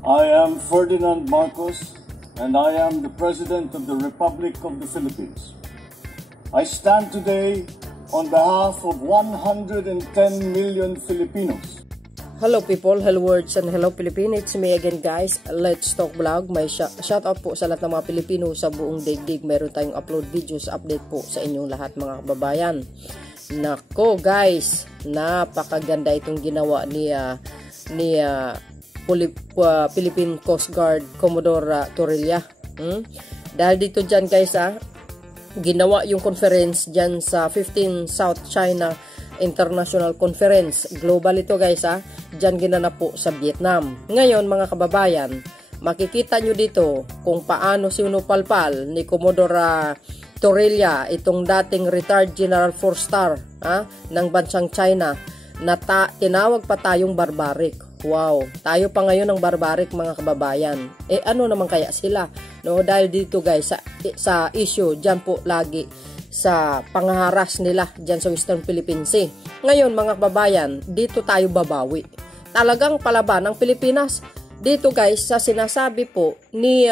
I am Ferdinand Marcos, and I am the President of the Republic of the Philippines. I stand today on behalf of 110 million Filipinos. Hello people, hello words, and hello Philippines. It's me again guys, Let's Talk Vlog. May shout out po sa lahat ng mga Pilipino sa buong daigdig. Meron tayong upload videos, update po sa inyong lahat mga kababayan. Nako guys, napakaganda itong ginawa ni Philippine Coast Guard Commodore Toriella. Dahil dito dyan guys ginawa yung conference dyan sa 15 South China International Conference. Global ito guys dyan ginanap po sa Vietnam. Ngayon mga kababayan, makikita nyo dito kung paano sinupalpal ni Commodore Toriella, itong dating retired General 4-star ng bansang China, na tinawag pa tayong barbaric. Wow, tayo pa ngayon ng barbaric mga kababayan. Ano naman kaya sila? No, dahil dito guys sa issue dyan po lagi sa pangharas nila dyan sa Western Philippines Sea. Ngayon mga kababayan, dito tayo babawi. Talagang palaban ng Pilipinas dito guys sa sinasabi po ni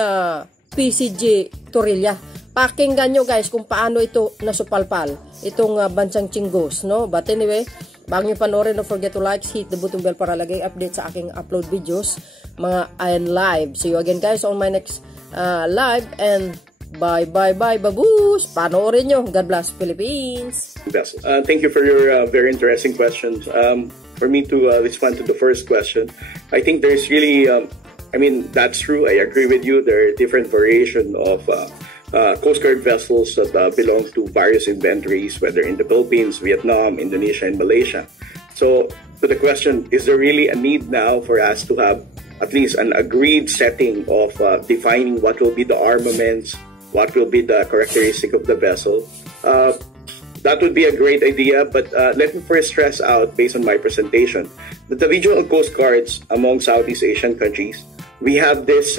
PCG Toriella. Pakinggan nyo guys kung paano ito nasupalpal itong bansang Chinggos, no? But anyway, bago nyo panoorin, don't forget to like, hit the button bell para lagay update sa aking upload videos mga and live. See you again guys on my next live, and bye baboos. Panoorin nyo. God bless Philippines. Thank you for your very interesting questions. For me to respond to the first question, I think there's really that's true. I agree with you. There are different variations of Coast Guard vessels that belong to various inventories, whether in the Philippines, Vietnam, Indonesia, and Malaysia. So, to the question, is there really a need now for us to have at least an agreed setting of defining what will be the armaments, what will be the characteristic of the vessel? That would be a great idea, but let me first stress out, based on my presentation, that the regional Coast Guards among Southeast Asian countries, we have this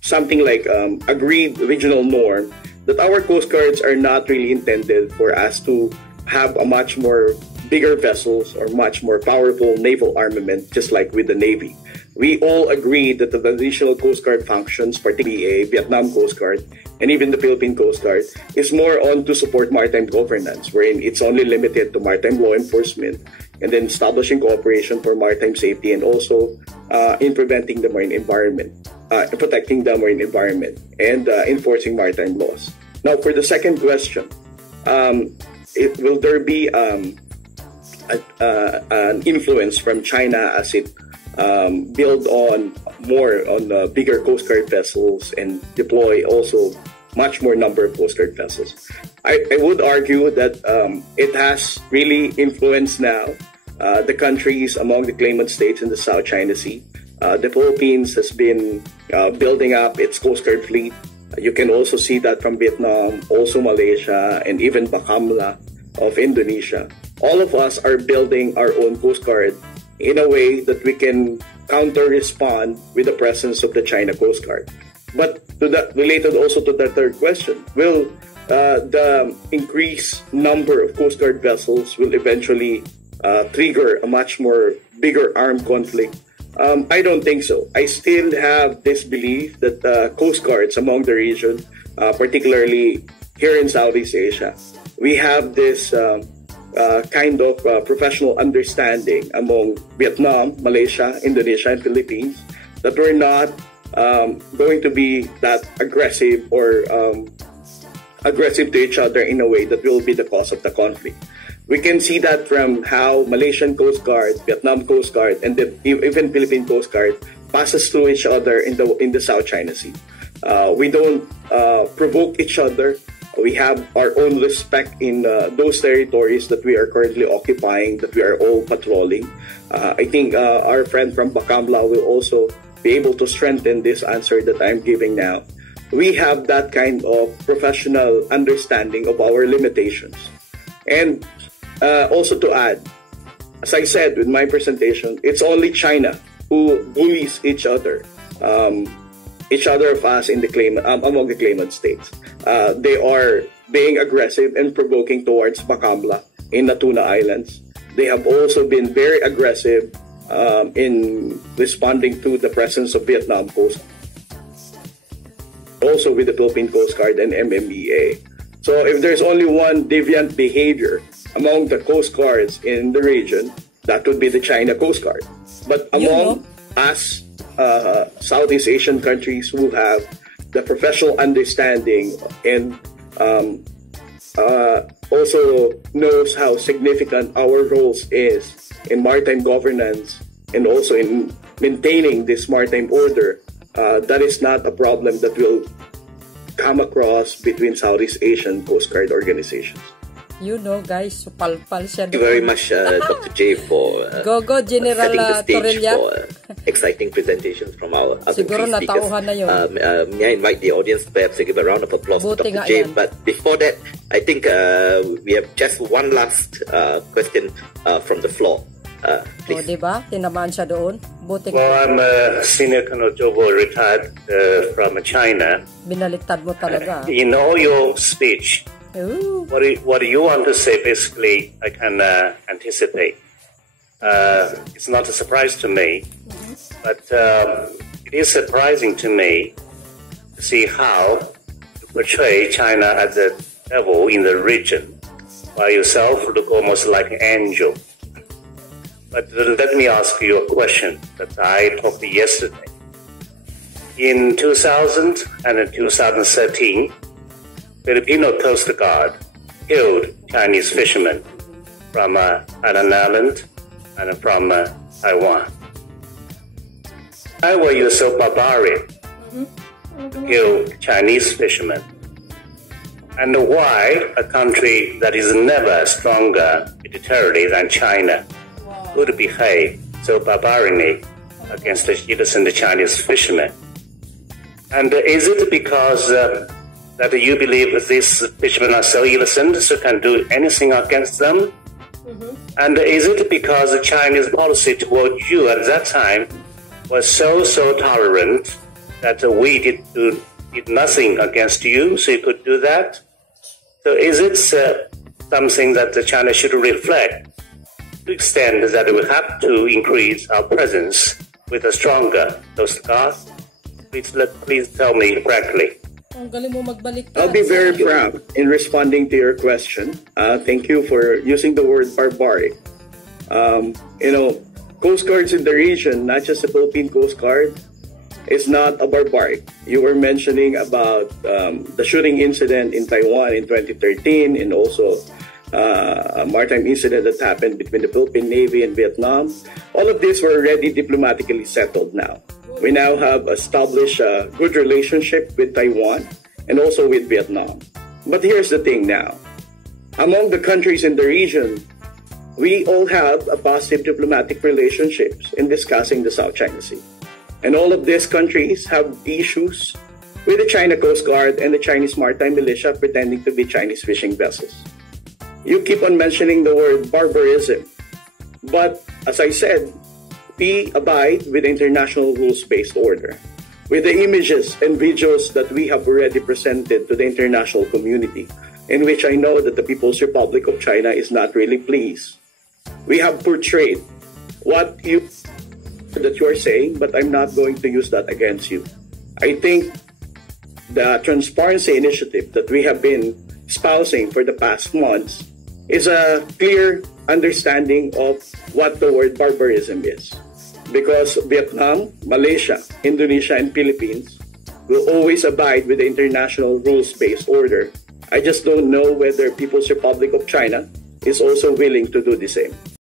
something like agreed regional norm that our Coast Guards are not really intended for us to have a much more bigger vessels or much more powerful naval armament, just like with the Navy. We all agree that the traditional Coast Guard functions, particularly a Vietnam Coast Guard and even the Philippine Coast Guard, is more on to support maritime governance, wherein it's only limited to maritime law enforcement and then establishing cooperation for maritime safety, and also in preventing the marine environment, protecting the marine environment, and enforcing maritime laws. Now, for the second question, will there be an influence from China as it build on more on bigger Coast Guard vessels and deploy also much more number of Coast Guard vessels? I would argue that it has really influenced now the countries among the claimant states in the South China Sea. The Philippines has been building up its Coast Guard fleet. You can also see that from Vietnam, also Malaysia, and even Bakamla of Indonesia. All of us are building our own Coast Guard in a way that we can counter-respond with the presence of the China Coast Guard. But to that, related also to the third question, will the increased number of Coast Guard vessels will eventually trigger a much more bigger armed conflict? I don't think so. I still have this belief that Coast Guards among the region, particularly here in Southeast Asia, we have this kind of professional understanding among Vietnam, Malaysia, Indonesia, and Philippines that we're not going to be that aggressive or aggressive to each other in a way that will be the cause of the conflict. We can see that from how Malaysian Coast Guard, Vietnam Coast Guard, and even Philippine Coast Guard passes through each other in the South China Sea. We don't provoke each other. We have our own respect in those territories that we are currently occupying, that we are all patrolling. I think our friend from Bakamla will also be able to strengthen this answer that I'm giving now. We have that kind of professional understanding of our limitations. And also to add, as I said with my presentation, it's only China who bullies each other of us in the among the claimant states. They are being aggressive and provoking towards Bakamla in Natuna Islands. They have also been very aggressive in responding to the presence of Vietnam Coast, also with the Philippine Coast Guard and MMEA. So if there's only one deviant behavior among the Coast Guards in the region, that would be the China Coast Guard. But among us, Southeast Asian countries who have the professional understanding and also knows how significant our roles is in maritime governance and also in maintaining this maritime order, that is not a problem that will come across between Southeast Asian Coast Guard organizations. You know, guys, supalpal siya. Thank you very much, Dr. J, for Go, General setting the stage Toriella. for exciting presentations from our other Siguro three speakers. natauhan na yun. May I invite the audience perhaps to give a round of applause to Buti Dr. nga J. yan. But before that, I think we have just one last question from the floor. O, Please. diba? Tinamaan siya doon. Buti Well, I'm a senior Colonel Jobo, retired from China. binaliktad mo talaga. In all your speech, Ooh. what do you want to say? Basically, I can anticipate. It's not a surprise to me, but it is surprising to me to see how you portray China as a devil in the region, while yourself look almost like an angel. But let me ask you a question that I talked yesterday. In 2000 and 2013, Filipino Coast Guard killed Chinese fishermen from Hainan Island and from Taiwan. Why were you so barbaric to kill Chinese fishermen? And why a country that is never stronger militarily than China would behave so barbarically against the innocent Chinese fishermen? And is it because that you believe that these fishermen are so innocent, so can do anything against them? And is it because the Chinese policy toward you at that time was so tolerant that we did nothing against you, so you could do that? So is it something that China should reflect to extend that we have to increase our presence with a stronger Coast Guard? Please tell me frankly. Ang galing mo magbaliktad. I'll be very proud in responding to your question. Thank you for using the word barbaric. Coast Guards in the region, not just the Philippine Coast Guard, is not a barbaric. You were mentioning about the shooting incident in Taiwan in 2013 and also a maritime incident that happened between the Philippine Navy and Vietnam. All of these were already diplomatically settled now. We now have established a good relationship with Taiwan and also with Vietnam. But here's the thing now. Among the countries in the region, we all have a positive diplomatic relationships in discussing the South China Sea. And all of these countries have issues with the China Coast Guard and the Chinese Maritime Militia pretending to be Chinese fishing vessels. You keep on mentioning the word barbarism. But as I said, we abide with the international rules-based order. With the images and videos that we have already presented to the international community, in which I know that the People's Republic of China is not really pleased. We have portrayed what you are saying, but I'm not going to use that against you. I think the transparency initiative that we have been espousing for the past months is a clear understanding of what the word barbarism is. Because Vietnam, Malaysia, Indonesia, and Philippines will always abide with the international rules-based order. I just don't know whether People's Republic of China is also willing to do the same.